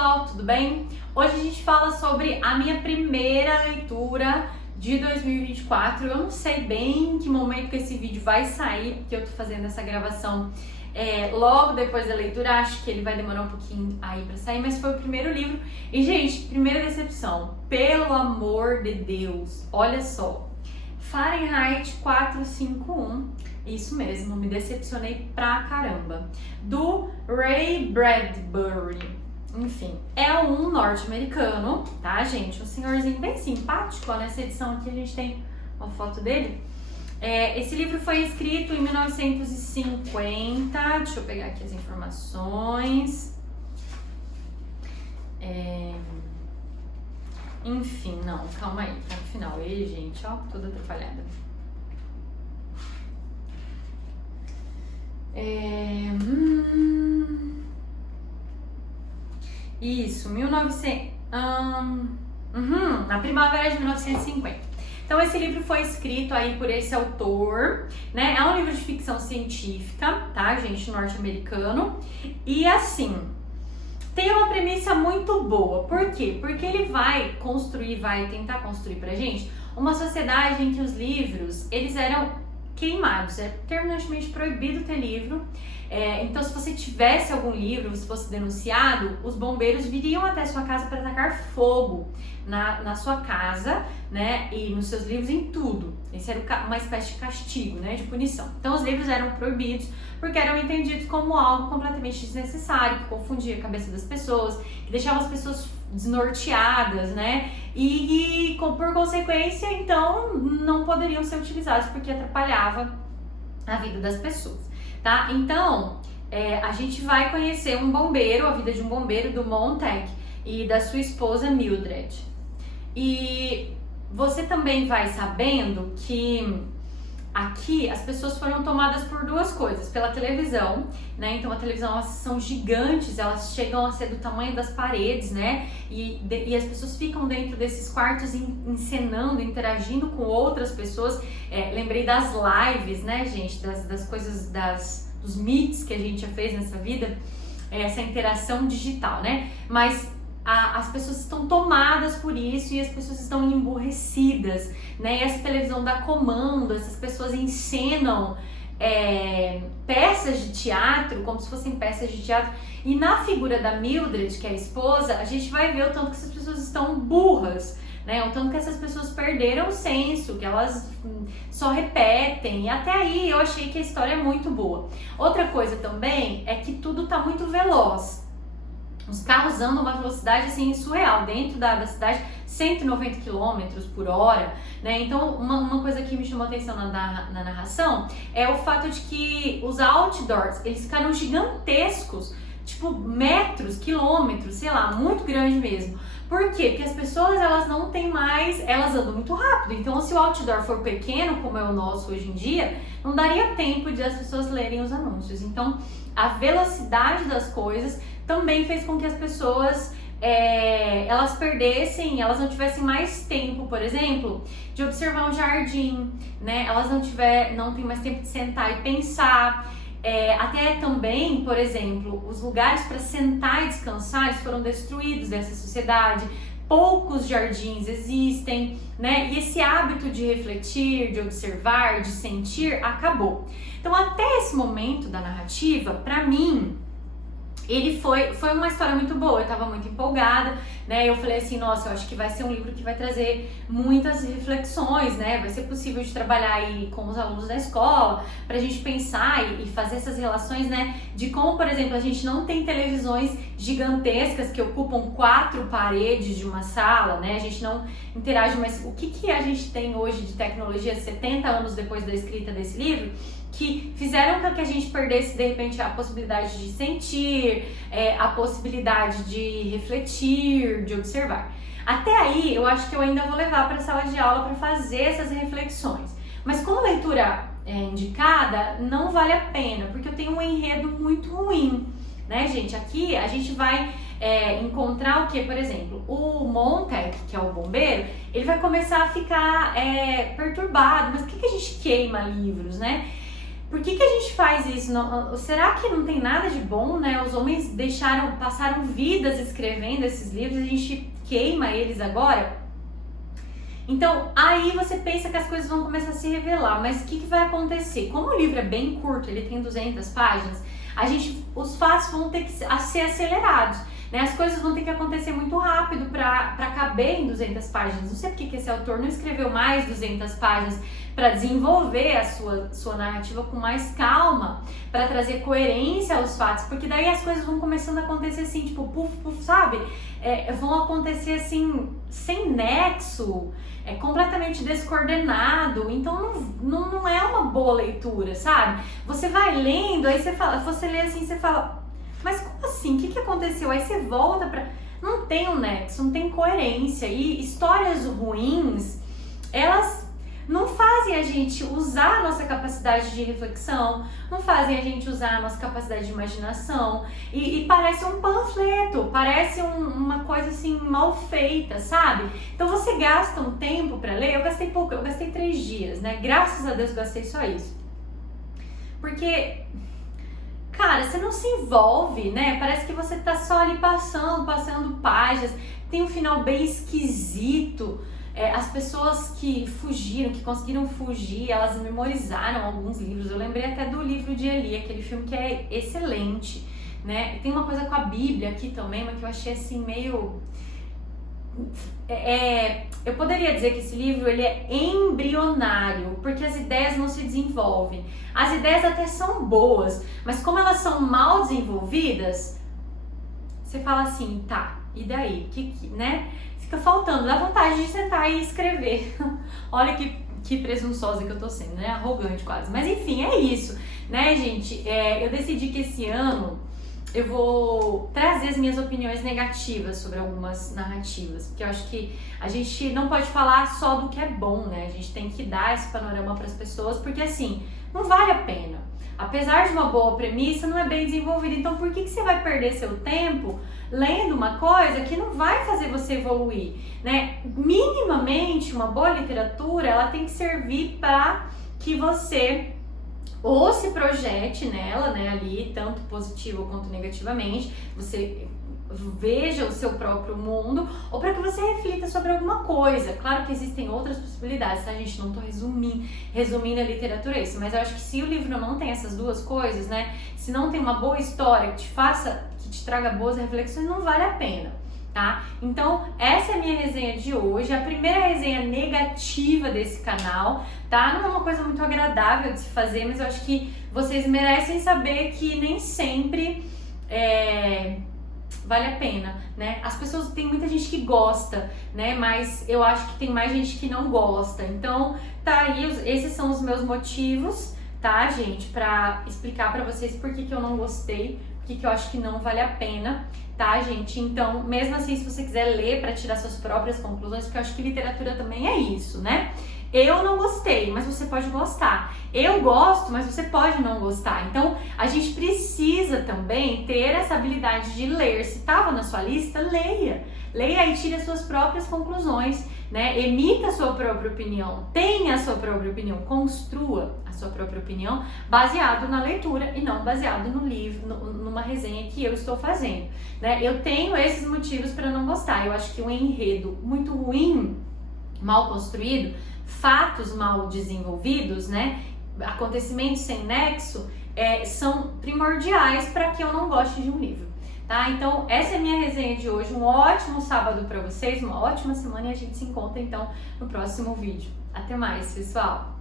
pessoal, tudo bem? Hoje a gente fala sobre a minha primeira leitura de 2024. Eu não sei bem em que momento que esse vídeo vai sair, porque eu tô fazendo essa gravação logo depois da leitura. Acho que ele vai demorar um pouquinho aí pra sair, mas foi o primeiro livro. E, gente, primeira decepção, pelo amor de Deus, olha só, Fahrenheit 451, isso mesmo, me decepcionei pra caramba, do Ray Bradbury. Enfim, é um norte-americano, tá, gente? Um senhorzinho bem simpático. Nessa edição aqui a gente tem uma foto dele. Esse livro foi escrito em 1950. Deixa eu pegar aqui as informações. Enfim, não, calma aí, tá no final. Ei, gente, ó, toda atrapalhada. Isso, 1900, na primavera de 1950. Então esse livro foi escrito aí por esse autor, né? É um livro de ficção científica, tá, gente, norte-americano. E assim, tem uma premissa muito boa. Por quê? Porque ele vai tentar construir pra gente uma sociedade em que os livros, eles eram queimados, é terminantemente proibido ter livro. Então, se você tivesse algum livro, se fosse denunciado, os bombeiros viriam até sua casa para tacar fogo na sua casa, né, e nos seus livros, em tudo. Esse era uma espécie de castigo, né, de punição. Então, os livros eram proibidos porque eram entendidos como algo completamente desnecessário, que confundia a cabeça das pessoas, que deixava as pessoas desnorteadas, né, e por consequência, então, não poderiam ser utilizados porque atrapalhava a vida das pessoas. Tá? Então, a gente vai conhecer um bombeiro, a vida de um bombeiro, do Montag, e da sua esposa Mildred. E você também vai sabendo que aqui as pessoas foram tomadas por duas coisas, pela televisão, né? Então a televisão, elas são gigantes, elas chegam a ser do tamanho das paredes, né? E as pessoas ficam dentro desses quartos encenando, interagindo com outras pessoas. Lembrei das lives, né, gente? Das coisas, dos meets que a gente já fez nessa vida, essa interação digital, né? Mas as pessoas estão tomadas por isso e as pessoas estão emburrecidas, né? E essa televisão dá comando, essas pessoas encenam peças de teatro, como se fossem peças de teatro. E na figura da Mildred, que é a esposa, a gente vai ver o tanto que essas pessoas estão burras, né? O tanto que essas pessoas perderam o senso, que elas só repetem. E até aí eu achei que a história é muito boa. Outra coisa também é que tudo tá muito veloz. Os carros andam a uma velocidade assim surreal, dentro da cidade, 190 km por hora, né? Então, uma coisa que me chamou a atenção na narração é o fato de que os outdoors, eles ficaram gigantescos, tipo metros, quilômetros, sei lá, muito grande mesmo. Por quê? Porque as pessoas, elas não têm mais, elas andam muito rápido. Então, se o outdoor for pequeno, como é o nosso hoje em dia, não daria tempo de as pessoas lerem os anúncios. Então, a velocidade das coisas também fez com que as pessoas elas perdessem, elas não tivessem mais tempo, por exemplo, de observar um jardim, né? Elas não têm mais tempo de sentar e pensar. Até também, por exemplo, os lugares para sentar e descansar, eles foram destruídos dessa sociedade. Poucos jardins existem, né? E esse hábito de refletir, de observar, de sentir, acabou. Então, até esse momento da narrativa, para mim, ele foi uma história muito boa. Eu tava muito empolgada, né? Eu falei assim, nossa, eu acho que vai ser um livro que vai trazer muitas reflexões, né? Vai ser possível de trabalhar aí com os alunos da escola, pra gente pensar e fazer essas relações, né? De como, por exemplo, a gente não tem televisões gigantescas que ocupam 4 paredes de uma sala, né? A gente não interage, mas o que a gente tem hoje de tecnologia 70 anos depois da escrita desse livro, que fizeram com que a gente perdesse, de repente, a possibilidade de sentir, a possibilidade de refletir, de observar. Até aí, eu acho que eu ainda vou levar para a sala de aula para fazer essas reflexões. Mas como leitura indicada, não vale a pena, porque eu tenho um enredo muito ruim, né, gente? Aqui a gente vai encontrar o que, por exemplo, o Montag, que é o bombeiro, ele vai começar a ficar perturbado. Mas por que a gente queima livros, né? Por que a gente faz isso? Será que não tem nada de bom, né? Os homens passaram vidas escrevendo esses livros, a gente queima eles agora? Então, aí você pensa que as coisas vão começar a se revelar, mas o que vai acontecer? Como o livro é bem curto, ele tem 200 páginas, os fatos vão ter que ser acelerados, né? As coisas vão ter que acontecer muito rápido para caber em 200 páginas. Não sei porque que esse autor não escreveu mais 200 páginas para desenvolver a sua narrativa com mais calma, para trazer coerência aos fatos, porque daí as coisas vão começando a acontecer assim, tipo, puf, puf, sabe? Vão acontecer assim, sem nexo, completamente descoordenado, então não é uma boa leitura, sabe? Você vai lendo, aí você lê assim, você fala, mas como assim? O que aconteceu? Aí você volta pra... Não tem um nexo, não tem coerência, e histórias ruins, elas não fazem a gente usar a nossa capacidade de reflexão, não fazem a gente usar a nossa capacidade de imaginação, e parece um panfleto, parece uma coisa assim mal feita, sabe? Então você gasta um tempo para ler, eu gastei pouco, eu gastei 3 dias, né? Graças a Deus eu gastei só isso. Porque, cara, você não se envolve, né? Parece que você tá só ali passando páginas, tem um final bem esquisito. As pessoas que fugiram, que conseguiram fugir, elas memorizaram alguns livros. Eu lembrei até do livro de Eli, aquele filme que é excelente, né? Tem uma coisa com a Bíblia aqui também, mas que eu achei assim meio... eu poderia dizer que esse livro ele é embrionário, porque as ideias não se desenvolvem. As ideias até são boas, mas como elas são mal desenvolvidas, você fala assim, tá, e daí? Né? Fica faltando, dá vontade de sentar e escrever. Olha que presunçosa que eu tô sendo, né? Arrogante quase. Mas enfim, é isso, né, gente? Eu decidi que esse ano eu vou trazer as minhas opiniões negativas sobre algumas narrativas, porque eu acho que a gente não pode falar só do que é bom, né? A gente tem que dar esse panorama para as pessoas, porque assim, não vale a pena. Apesar de uma boa premissa, não é bem desenvolvida. Então, por que você vai perder seu tempo lendo uma coisa que não vai fazer você evoluir, né? Minimamente, uma boa literatura, ela tem que servir para que você ou se projete nela, né, ali, tanto positivo quanto negativamente, você veja o seu próprio mundo, ou para que você reflita sobre alguma coisa. Claro que existem outras possibilidades, tá, gente? Não tô resumindo a literatura isso, mas eu acho que se o livro não tem essas duas coisas, né, se não tem uma boa história que te traga boas reflexões, não vale a pena, tá? Então, essa é a minha resenha de hoje, a primeira resenha negativa desse canal, tá? Não é uma coisa muito agradável de se fazer, mas eu acho que vocês merecem saber que nem sempre vale a pena, né? As pessoas, tem muita gente que gosta, né? Mas eu acho que tem mais gente que não gosta. Então, tá aí, esses são os meus motivos, tá, gente? Pra explicar pra vocês por que eu não gostei, por que eu acho que não vale a pena, tá, gente? Então, mesmo assim, se você quiser ler pra tirar suas próprias conclusões, porque eu acho que literatura também é isso, né? Eu não gostei, mas você pode gostar. Eu gosto, mas você pode não gostar. Então, a gente precisa também ter essa habilidade de ler. Se estava na sua lista, leia. Leia e tire as suas próprias conclusões, né? Emita a sua própria opinião. Tenha a sua própria opinião. Construa a sua própria opinião baseado na leitura e não baseado no livro, numa resenha que eu estou fazendo, né? Eu tenho esses motivos para não gostar. Eu acho que um enredo muito ruim, mal construído, fatos mal desenvolvidos, né, acontecimentos sem nexo, são primordiais para que eu não goste de um livro, tá? Então, essa é a minha resenha de hoje. Um ótimo sábado para vocês, uma ótima semana e a gente se encontra então no próximo vídeo. Até mais, pessoal!